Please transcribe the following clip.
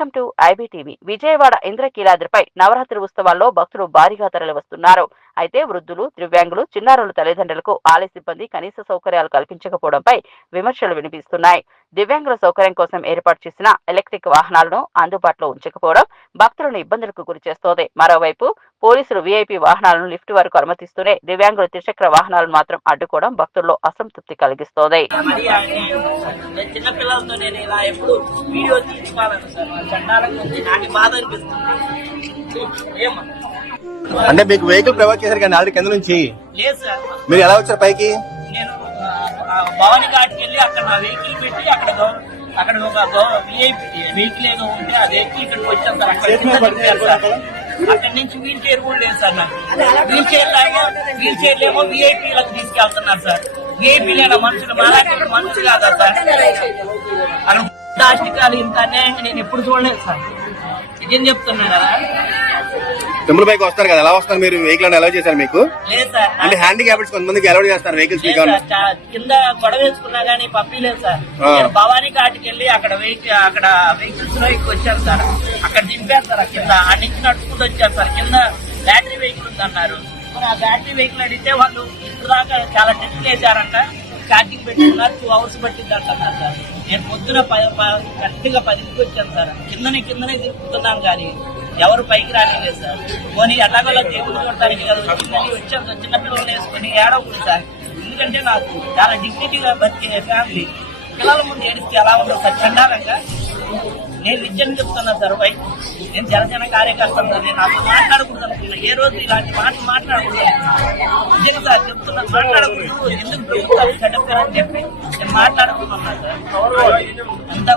Welcome to IBTV. Vijayawada ఇంద్రకీలాద్రిపై నవరాత్రి ఉత్సవాల్లో భక్తులు భారీగా తరలివస్తున్నారు. అయితే వృద్ధులు దివ్యాంగులు చిన్నారుల తల్లిదండ్రులకు ఆలయ సిబ్బంది కనీస సౌకర్యాలు కల్పించకపోవడంపై విమర్శలు వినిపిస్తున్నాయి. దివ్యాంగుల సౌకర్యం కోసం ఏర్పాటు చేసిన ఎలక్ట్రిక్ వాహనాలను అందుబాటులో ఉంచకపోవడం భక్తులను ఇబ్బందులకు గురి చేస్తోంది. మరోవైపు పోలీసులు వీఐపీ వాహనాలను లిఫ్ట్ వరకు అనుమతిస్తూనే దివ్యాంగుల త్రిచక్ర వాహనాలను మాత్రం అడ్డుకోవడం భక్తుల్లో అసంతృప్తి కలిగిస్తోంది. అంటే మీకు వెహికల్ ప్రొవైడ్ చేశారు కానీ ఆల్రెడీ కింద నుంచి? మీరు ఎలా వచ్చారు పైకి? నేను భవానీ ఘాట్కి వెళ్ళి అక్కడ నా వెహికల్ పెట్టి అక్కడ అక్కడ ఒక విఐపి వెహికల్ ఏదో ఉంటే ఆ వెహికల్ ఇక్కడికి వచ్చాను సార్. అక్కడ? అక్కడి నుంచి వీల్ చైర్ కూడా లేదు సార్ నాకు. వీల్ చైర్ ఏమో వీల్ చైర్ ఏమో విఐపీలకు తీసుకెళ్తున్నారు సార్. విఐపీలైన మనుషులు మాలాంటి మనుషులు కాదా సార్? అలా దాష్టికాలు ఇంత అన్యాయంగా నేను ఎప్పుడు చూడలేదు సార్. నిజం చెప్తున్నా కదా. టెంపుల్ పైకి వస్తారు కదా ఎలా వస్తారు మీరు? వెహికల్ అలౌ చేశారు మీకు? లేదు సార్. అంటే హ్యాండిక్యాప్స్ కొంతమందికి అలౌ చేస్తారు వెహికల్స్ లేదు మీకు కింద గొడవ వేసుకున్నా గానీ పంపించలేదు సార్. నేను భవానీ ఘాట్కి వెళ్ళి అక్కడ వెహికల్ అక్కడ వెహికల్స్లో వచ్చాను సార్. అక్కడ దింపారు సార్ ఆ కింద. ఆ నుంచి నడుచుకుంటూ వచ్చారు సార్. కింద బ్యాటరీ వెహికల్ ఉందన్నారు. మరి ఆ బ్యాటరీ వెహికల్ అడిగితే వాళ్ళు ఇప్పుడు దాకా చాలా టెస్ట్ చేశారంట ఛార్జింగ్ పెట్టుకున్నారు టూ అవర్స్ పట్టింది అంటున్నారు సార్. నేను పొద్దున కరెక్ట్గా పదింటికి వచ్చాను సార్. కిందనే కిందనే తిరుగుతున్నాను కానీ ఎవరు పైకి రాలేదు సార్. పోనీ ఎలాగోలా దేవుడు కొడతానికి కదా వచ్చిందని వచ్చాను సార్. చిన్నపిల్లలు వేసుకొని ఏడవకూడదు సార్. ఎందుకంటే నాకు చాలా డిగ్నిటీగా బతికే ఫ్యామిలీ పిల్లల ముందు ఏడిస్తే ఎలా ఉండదు సార్. చండాలంగా నేను నిజం చెప్తున్నా సార్ వై నేను జనసేన కార్యకర్తను నేను నాతో మాట్లాడకూడదు అనుకున్నా ఏ రోజు ఇలాంటి మాటలు మాట్లాడకూడదు. మాట్లాడకూడదు ఎందుకు ప్రభుత్వాలు చెడ్డ చెప్పి నేను మాట్లాడుకున్నాను సార్. అంత